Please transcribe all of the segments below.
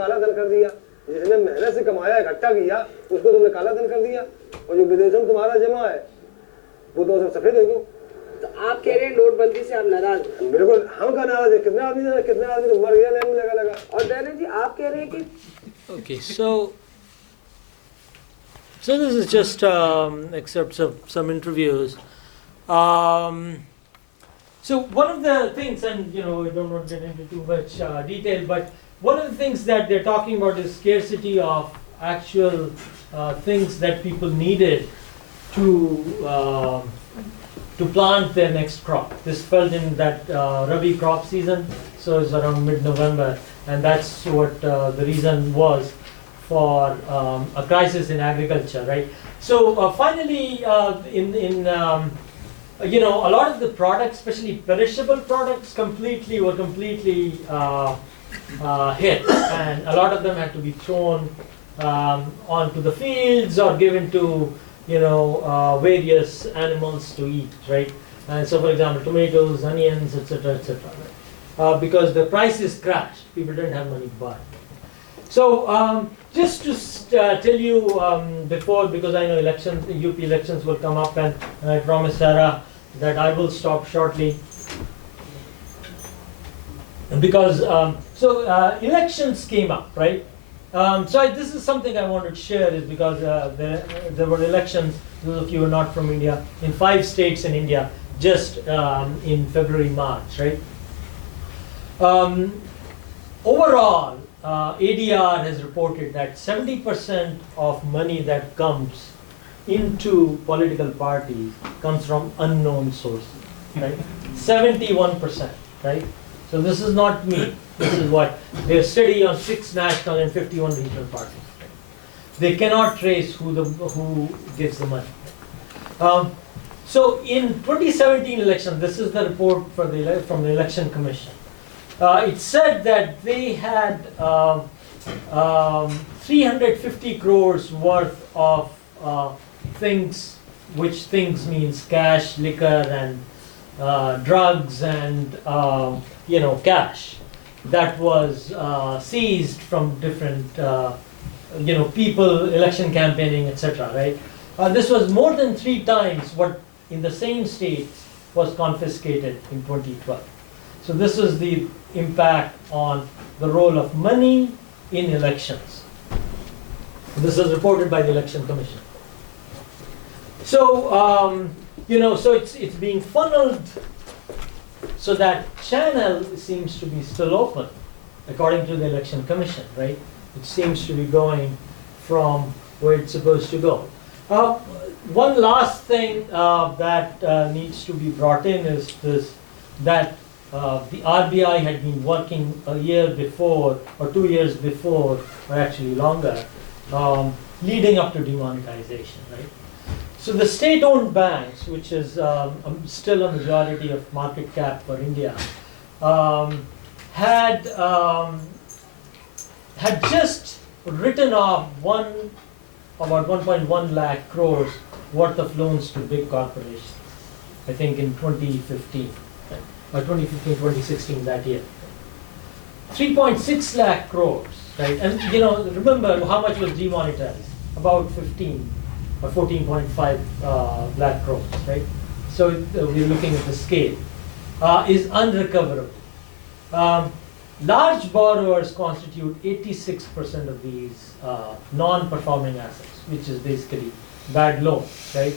काला धन कर दिया। जिसने मेहनत से कमाया इकट्ठा किया उसको तुमने काला धन कर दिया, और जो विदेशों में तुम्हारा जमा है वो तो सब सफेद हो गए। तो आप कह रहे हैं नोटबंदी से आप नाराज हैं? बिल्कुल, हम का नाराज है। कितने आदमी तो मर गया लाइन में लगा। और दयानंद जी आप कह रहे हैं कि Okay, so this is just excerpts of some interviews. So one of the things, and we don't want to get into too much detail, but one of the things that they're talking about is scarcity of actual things that people needed to plant their next crop. This fell in that Rabi crop season, so it's around mid-November, and that's what the reason was for a crisis in agriculture, right? So finally, a lot of the products, especially perishable products, were completely hit, and a lot of them had to be thrown onto the fields or given to various animals to eat, right? And so, for example, tomatoes, onions, etc., right? Because the prices crashed, people didn't have money to buy. So, just to tell you before, because I know UP elections will come up, and I promised Sarah that I will stop shortly. Because, elections came up, right? This is something I wanted to share, is because there were elections, those of you who are not from India, in 5 states in India, just in February, March, right? Overall, ADR has reported that 70% of money that comes into political parties comes from unknown sources, right? 71%, right? So this is not me. This is what they study on 6 national and 51 regional parties. Right? They cannot trace who gives the money. So in 2017 election, this is the report from the Election Commission. It said that they had 350 crores worth of things, which things means cash, liquor, and drugs, and cash, that was seized from different people, election campaigning, etc. Right? This was more than 3 times what in the same states was confiscated in 2012. So this is the impact on the role of money in elections. This is reported by the Election Commission. So so it's being funneled. So that channel seems to be still open, according to the Election Commission, right? It seems to be going from where it's supposed to go. One last thing that needs to be brought in is this, that the RBI had been working a year before, or 2 years before, or actually longer, leading up to demonetization, right? So the state-owned banks, which is still a majority of market cap for India, had just written off about 1.1 lakh crores worth of loans to big corporations, I think in 2015, right? Or 2015, 2016, that year. 3.6 lakh crores, right? And remember how much was demonetized? About 15 or 14.5 lakh crores, right? So we're looking at the scale. Is unrecoverable. Large borrowers constitute 86% of these non-performing assets, which is basically bad loans, right?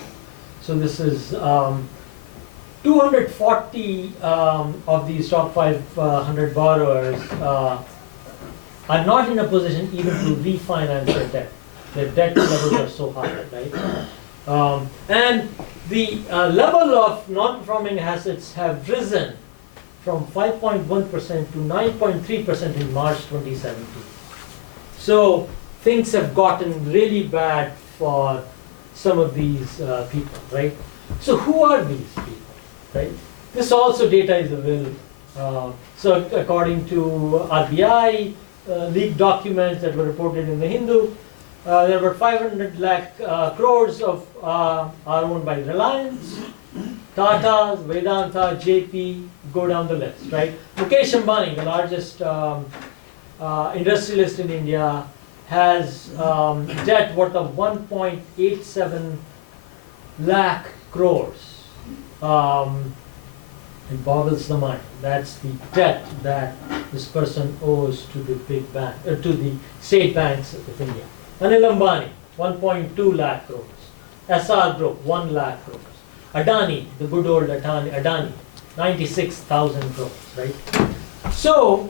So this is 240 of these top 500 borrowers are not in a position even to refinance their debt. Their debt levels are so high, right? And the level of non-performing assets have risen from 5.1% to 9.3% in March 2017. So things have gotten really bad for some of these people, right? So who are these people, right? This also data is available. So according to RBI leaked documents that were reported in the Hindu, there were 500 lakh crores are owned by Reliance, Tata, Vedanta, JP, go down the list, right? Mukesh Ambani, the largest industrialist in India has debt worth of 1.87 lakh crores. It boggles the mind. That's the debt that this person owes to the big bank, to the state banks of India. Anil Ambani, 1.2 lakh crores. SR Group, 1 lakh crores. Adani, the good old Adani, 96,000 crores, right? So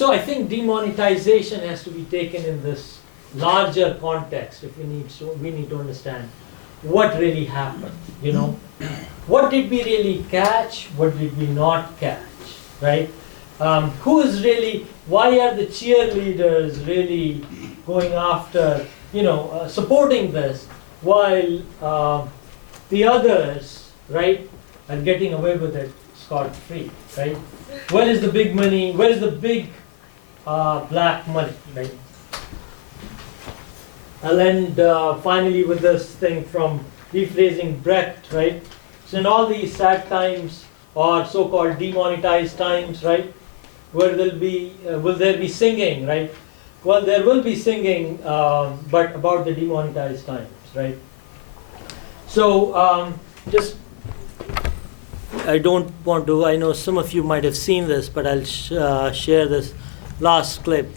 I think demonetization has to be taken in this larger context. If we need to understand what really happened. You know, what did we really catch? What did we not catch? Right? Who is really? Why are the cheerleaders really going after? Supporting this, while the others, right, are getting away with it scot-free, right? Where is the big money? Where is the big black money, right? I'll end finally with this thing from rephrasing Brecht, right? So in all these sad times or so-called demonetized times, right, where will there be singing, right? Well, there will be singing, but about the demonetized times, right? So I don't want to, I know some of you might have seen this, but I'll share this last clip.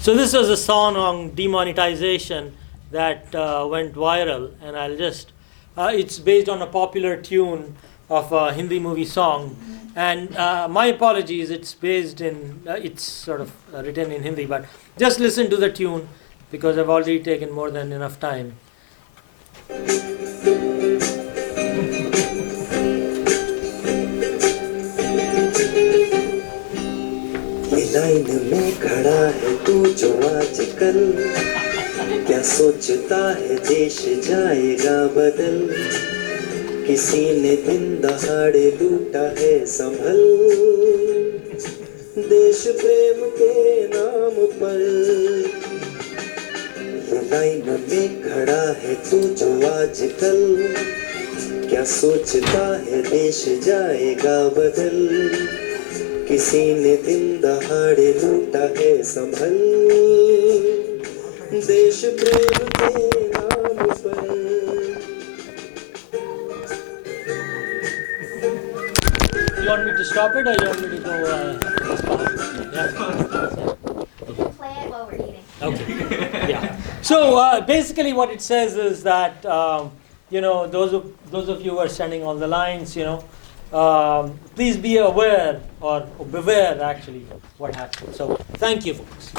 So this was a song on demonetization that went viral, and I'll just, it's based on a popular tune of a Hindi movie song. And my apologies, it's based in, it's sort of written in Hindi, but just listen to the tune because I've already taken more than enough time. Line में खड़ा है तू जो आजकल क्या सोचता है देश जाएगा बदल किसी ने दिन दहाड़े लूटा है संभल देश प्रेम के नाम पर लाइन में खड़ा है तू जो आजकल क्या सोचता है देश जाएगा बदल किसी ने दिन दहाड़े लूटा है संभल देश प्रेम के नाम पर You want me to stop it or you want me to go this part? Yeah. Play it while we're eating. Okay. Yeah. So basically, what it says is that those of you who are standing on the lines, please be aware or beware actually what happened. So thank you, folks.